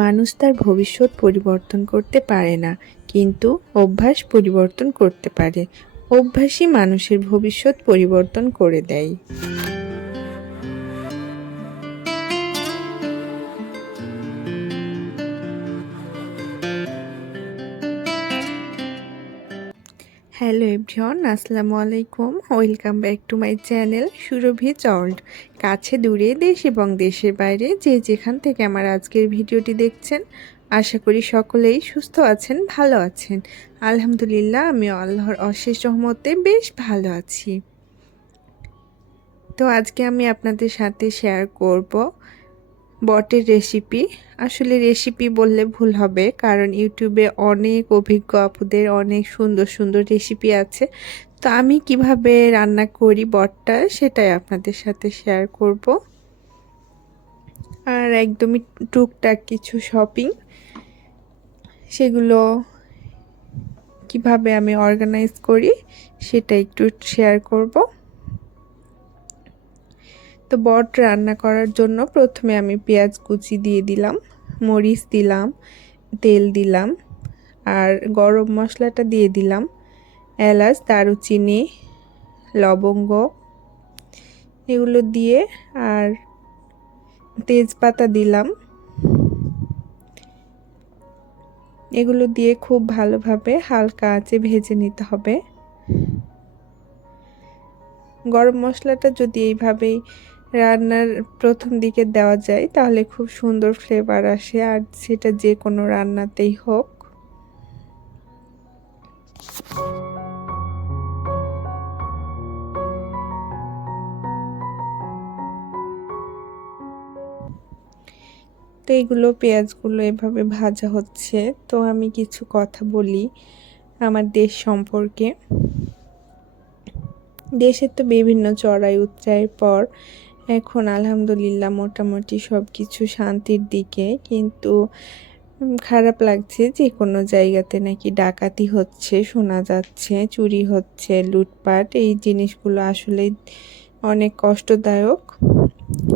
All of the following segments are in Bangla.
মানুষ তার ভবিষ্যৎ পরিবর্তন করতে পারে না, কিন্তু অভ্যাস পরিবর্তন করতে পারে। অভ্যাসই মানুষের ভবিষ্যৎ পরিবর্তন করে দেয়। হ্যালো এভরিওয়ান, আসসালামু আলাইকুম। Welcome back to my channel Surabhi sold. কাছে, দূরে, দেশ এবং দেশের বাইরে যে যেখান থেকে আমার আজকের ভিডিওটি দেখছেন, আশা করি সকলেই সুস্থ আছেন, ভালো আছেন। আলহামদুলিল্লাহ আমি আল্লাহর অশেষ রহমতে বেশ ভালো আছি। তো আজকে আমি আপনাদের সাথে শেয়ার করব বটের রেসিপি আসলে রেসিপি বললে ভুল হবে, কারণ ইউটিউবে অনেক অভিজ্ঞ আপুদের অনেক সুন্দর সুন্দর রেসিপি আছে। তো আমি কীভাবে রান্না করি বটটা সেটাই আপনাদের সাথে শেয়ার করব। আর একদমই টুকটাক কিছু শপিং সেগুলো কীভাবে আমি অর্গানাইজ করি সেটা একটু শেয়ার করব। তো বট রান্না করার জন্য প্রথমে আমি পেঁয়াজ কুচি দিয়ে দিলাম, মরিচ দিলাম, তেল দিলাম আর গরম মশলাটা দিয়ে দিলাম, এলাচ, দারুচিনি, লবঙ্গ এগুলো দিয়ে আর তেজপাতা দিলাম। এগুলো দিয়ে খুব ভালোভাবে হালকা আঁচে ভেজে নিতে হবে। গরম মশলাটা যদি এইভাবেই রান্নার প্রথম দিকে দেওয়া যায়, তাহলে খুব সুন্দর ফ্লেভার আসে। আর সেটা যে কোনো রান্নাতেই হোক। তো এইগুলো পেঁয়াজগুলো এভাবে ভাজা হচ্ছে। তো আমি কিছু কথা বলি আমার দেশ সম্পর্কে। দেশের তো বিভিন্ন চড়াই উচ্চায়ের পর এখন আলহামদুলিল্লাহ মোটামুটি সব কিছু শান্তির দিকে। কিন্তু খারাপ লাগছে যে কোনো জায়গাতে নাকি ডাকাতি হচ্ছে, শোনা যাচ্ছে, চুরি হচ্ছে, লুটপাট। এই জিনিসগুলো আসলে অনেক কষ্টদায়ক।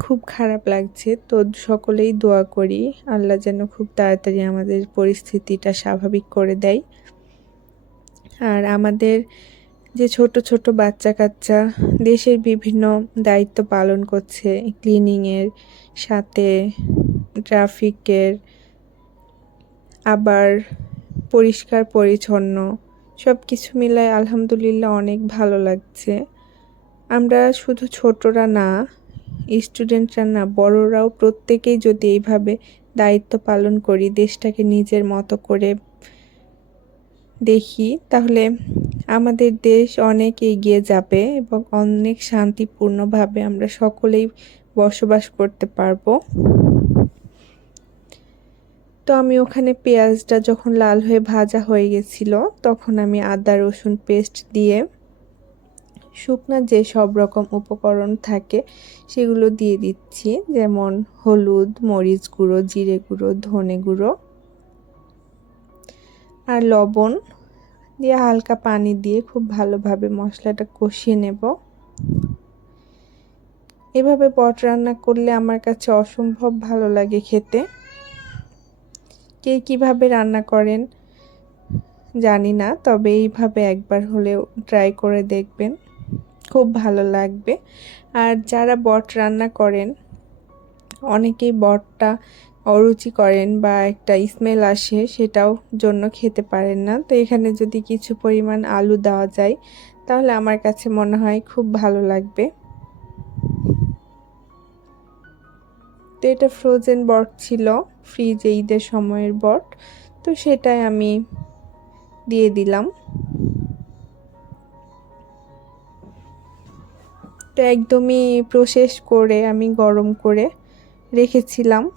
খুব খারাপ লাগছে। তো সকলেই দোয়া করি, আল্লাহ যেন খুব তাড়াতাড়ি আমাদের পরিস্থিতিটা স্বাভাবিক করে দেয়। আর আমাদের যে ছোট ছোট বাচ্চা কাচ্চা দেশের বিভিন্ন দায়িত্ব পালন করছে ক্লিনিংয়ের সাথে ট্রাফিকের আবার পরিষ্কার, পরিচ্ছন্ন সব কিছু মিলায় আলহামদুলিল্লাহ অনেক ভালো লাগছে। আমরা শুধু ছোটরা না স্টুডেন্টরা না, বড়রাও প্রত্যেকেই যদি এইভাবে দায়িত্ব পালন করি, দেশটাকে নিজের মতো করে দেখি, তাহলে আমাদের দেশ অনেক এগিয়ে যাবে এবং অনেক শান্তিপূর্ণভাবে আমরা সকলেই বসবাস করতে পারব। তো আমি ওখানে পেঁয়াজটা যখন লাল হয়ে ভাজা হয়ে গেছিল, তখন আমি আদা, রসুন পেস্ট দিয়ে শুকনা যে সব রকম উপকরণ থাকে, সেগুলো দিয়ে দিচ্ছি। যেমন হলুদ, মরিচ গুঁড়ো, জিরে গুঁড়ো, ধনে গুঁড়ো। আর লবণ দিয়ে হালকা পানি দিয়ে খুব ভালোভাবে মশলাটা কষিয়ে নেব। এভাবে পট রান্না করলে আমার কাছে অসম্ভব ভালো লাগে খেতে। কে কীভাবে রান্না করেন জানি না, তবে এইভাবে একবার হলেও ট্রাই করে দেখবেন। খুব ভালো লাগবে। আর যারা বট রান্না করেন, অনেকেই বটটা অরুচি করেন বা একটা স্মেল আসে সেটাও জন্য খেতে পারেন না। তো এখানে যদি কিছু পরিমাণ আলু দেওয়া যায়, তাহলে আমার কাছে মনে হয় খুব ভালো লাগবে। তো এটা ফ্রোজেন বট ছিল ফ্রিজে ঈদের সময়ের বট তো সেটাই আমি দিয়ে দিলাম। তো একদমই প্রসেস করে আমি গরম করে রেখেছিলাম।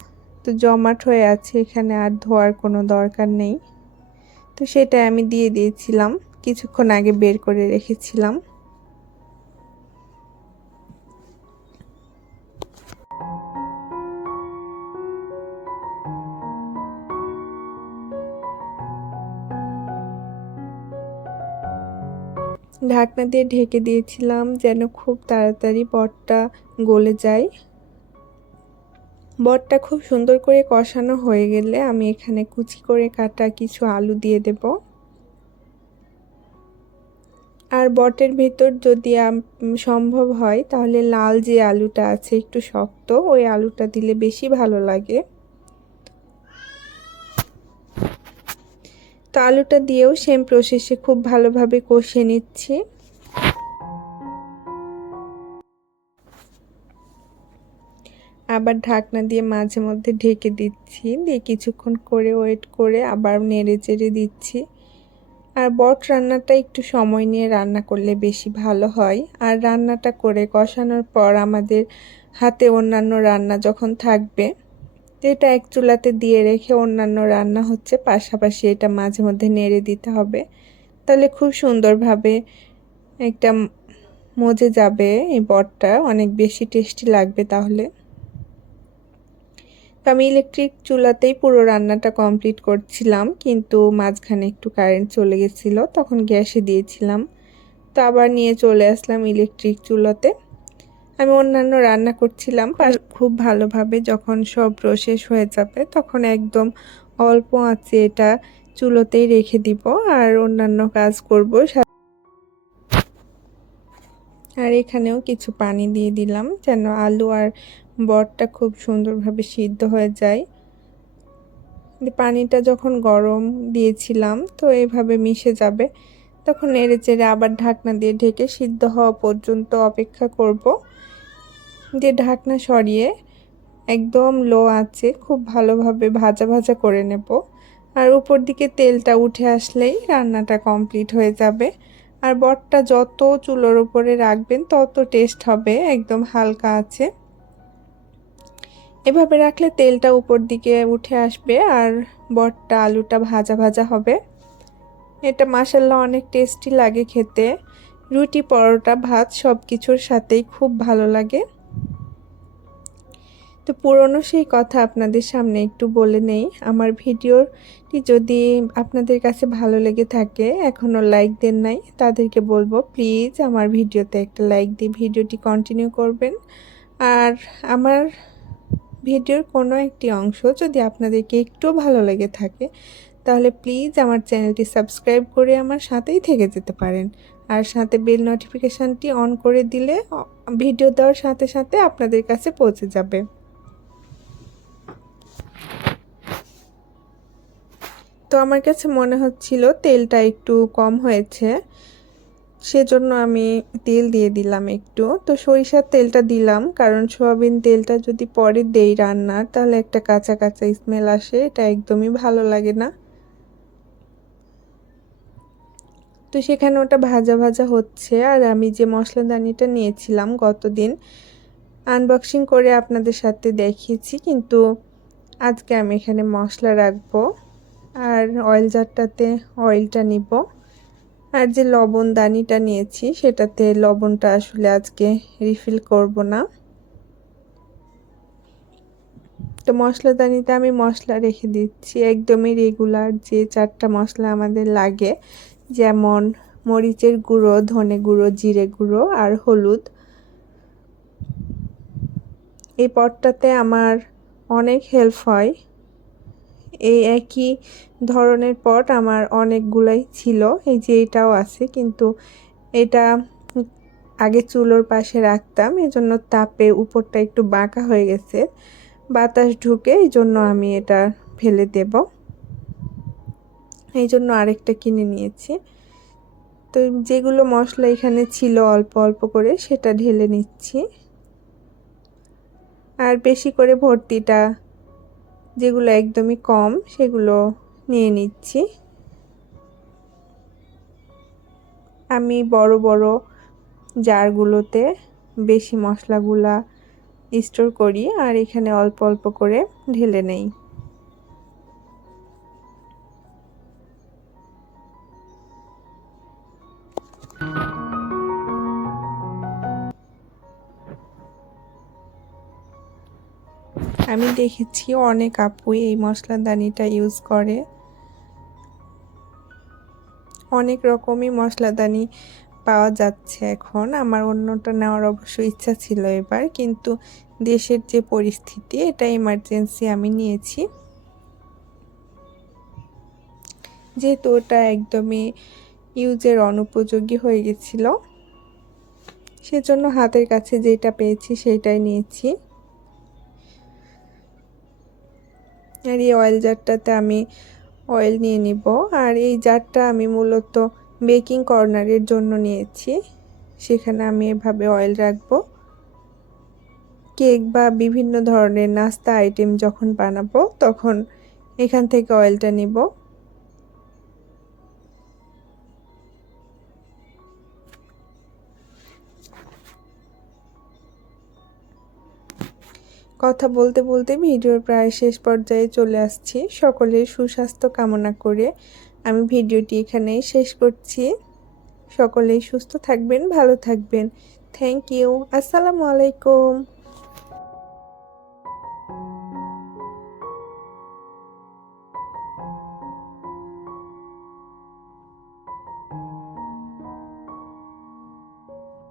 তো জমাট হয়ে আছে, এখানে আর ধোয়ার কোনো দরকার নেই। তো সেটা আমি দিয়ে দিয়েছিলাম, কিছুক্ষণ আগে বের করে রেখেছিলাম। ঢাকনা দিয়ে ঢেকে দিয়েছিলাম যেন খুব তাড়াতাড়ি পটটা গলে যায়। বটটা খুব সুন্দর করে কষানো হয়ে গেলে আমি এখানে কুচি করে কাটা কিছু আলু দিয়ে দেব। আর বটের ভিতর যদি সম্ভব হয়, তাহলে লাল যে আলুটা আছে একটু শক্ত, ওই আলুটা দিলে বেশি ভালো লাগে। তো আলুটা দিয়েও সেম প্রসেসে খুব ভালোভাবে কষিয়ে নিচ্ছি। আবার ঢাকনা দিয়ে মাঝে মধ্যে ঢেকে দিচ্ছি। দিয়ে কিছুক্ষণ করে ওয়েট করে আবার নেড়ে চেড়ে দিচ্ছি। আর বট রান্নাটা একটু সময় নিয়ে রান্না করলে বেশি ভালো হয়। আর রান্নাটা করে কষানোর পর আমাদের হাতে অন্যান্য রান্না যখন থাকবে, এটা এক চুলাতে দিয়ে রেখে অন্যান্য রান্না হচ্ছে, পাশাপাশি এটা মাঝে মধ্যে নেড়ে দিতে হবে। তাহলে খুব সুন্দরভাবে একটা মজে যাবে এই বটটা, অনেক বেশি টেস্টি লাগবে তাহলে। তো আমি ইলেকট্রিক চুলাতেই পুরো রান্নাটা কমপ্লিট করছিলাম কিন্তু মাঝখানে একটু কারেন্ট চলে গেছিল তখন গ্যাসে দিয়েছিলাম। তো আবার নিয়ে চলে আসলাম ইলেকট্রিক চুলাতে। আমি অন্যান্য রান্না করছিলাম খুব ভালোভাবে যখন সব প্রসেস হয়ে যাবে তখন একদম অল্প আছে এটা চুলোতেই রেখে দিব আর অন্যান্য কাজ করব। আর এখানেও কিছু পানি দিয়ে দিলাম যেন আলু আর বটটা খুব সুন্দরভাবে সিদ্ধ হয়ে যায়। পানিটা যখন গরম দিয়েছিলাম, তো এভাবে মিশে যাবে। তখন নেড়ে চেড়ে আবার ঢাকনা দিয়ে ঢেকে সিদ্ধ হওয়া পর্যন্ত অপেক্ষা করব। দিয়ে ঢাকনা সরিয়ে একদম লো আছে খুব ভালোভাবে ভাজা ভাজা করে নেব। আর উপর দিকে তেলটা উঠে আসলেই রান্নাটা কমপ্লিট হয়ে যাবে। আর বটটা যত চুলোর উপরে রাখবেন, তত টেস্ট হবে একদম হালকা আছে এভাবে রাখলে তেলটা উপর দিকে উঠে আসবে আর বটটা আলুটা ভাজা ভাজা হবে। এটা মাসাল্লা অনেক টেস্টি লাগে খেতে। রুটি, পরোটা, ভাত সব কিছুর সাথেই খুব ভালো লাগে। তো পুরনো সেই কথা আপনাদের সামনে একটু বলে নেই। আমার ভিডিওটি যদি আপনাদের কাছে ভালো লেগে থাকে, এখনও লাইক দেন নাই, তাদেরকে বলব প্লিজ আমার ভিডিওতে একটা লাইক দিয়ে ভিডিওটি কন্টিনিউ করবেন। আর আমার ভিডিওর কোনো একটি অংশ যদি আপনাদেরকে একটু ভালো লেগে থাকে, তাহলে প্লিজ আমার চ্যানেলটি সাবস্ক্রাইব করে আমার সাথেই থেকে যেতে পারেন। আর সাথে বেল নোটিফিকেশানটি অন করে দিলে ভিডিও দেওয়ার সাথে সাথে আপনাদের কাছে পৌঁছে যাবে। তো আমার কাছে মনে হচ্ছিল তেলটা একটু কম হয়েছে। সেজন্য আমি তেল দিয়ে দিলাম একটু। তো সরিষার তেলটা দিলাম, কারণ সোয়াবিন তেলটা যদি পরে দেই রান্নার, তাহলে একটা কাঁচা কাঁচা স্মেল আসে, এটা একদমই ভালো লাগে না। তো সেখানে ওটা ভাজা ভাজা হচ্ছে, আর আমি যে মশলাদানিটা নিয়েছিলাম গতদিন আনবক্সিং করে আপনাদের সাথে দেখিয়েছি, কিন্তু আজকে আমি এখানে মশলা রাখব, আর অয়েল জারটাতে অয়েলটা নিব। আর যে লবণ দানিটা নিয়েছি, সেটাতে লবণটা আসলে আজকে রিফিল করব না। তো মশলাদানিতে আমি মশলা রেখে দিচ্ছি, একদমই রেগুলার যে চারটা মশলা আমাদের লাগে, যেমন মরিচের গুঁড়ো, ধনে গুঁড়ো, জিরে গুঁড়ো আর হলুদ। এই পটটাতে আমার অনেক হেল্প হয়। এই একই ধরনের পট আমার অনেকগুলাই ছিল। এই যে এটাও আছে, কিন্তু এটা আগে চুলোর পাশে রাখতাম এই জন্য তাপে উপরটা একটু বাঁকা হয়ে গেছে। বাতাস ঢুকে এই জন্য আমি এটা ফেলে দেব। এই জন্য আরেকটা কিনে নিয়েছি। তো যেগুলো মশলা এখানে ছিল অল্প অল্প করে, সেটা ঢেলে নিচ্ছি। আর বেশি করে ভর্তিটা যেগুলো একদমই কম, সেগুলো নিয়ে নিচ্ছি। আমি বড় বড় জারগুলোতে বেশি মশলাগুলা স্টোর করি আর এখানে অল্প অল্প করে ঢেলে নেই। আমি দেখেছি অনেক আপুই এই মশলাদানিটা ইউজ করে। অনেক রকমই মশলাদানি পাওয়া যাচ্ছে এখন। আমার অন্যটা নেওয়ার অবশ্য ইচ্ছা ছিল এবার, কিন্তু দেশের যে পরিস্থিতি, এটা ইমার্জেন্সি আমি নিয়েছি। যেহেতু ওটা একদমই ইউজের অনুপযোগী হয়ে গেছিল, সেজন্য হাতের কাছে যেটা পেয়েছি সেটাই নিয়েছি। আর এই অয়েল জারটাতে আমি অয়েল নিয়ে নিব। আর এই জারটা আমি মূলত বেকিং কর্নারের জন্য নিয়েছি। সেখানে আমি এভাবে অয়েল রাখব। কেক বা বিভিন্ন ধরনের নাস্তা আইটেম যখন বানাবো, তখন এখান থেকে অয়েলটা নিব। কথা বলতে বলতে ভিডিওর প্রায় শেষ পর্যায়ে চলে আসছি। সকলের সুস্বাস্থ্য কামনা করে আমি ভিডিওটি এখানেই শেষ করছি। সকলেই সুস্থ থাকবেন, ভালো থাকবেন। থ্যাংক ইউ আসসালামু আলাইকুম।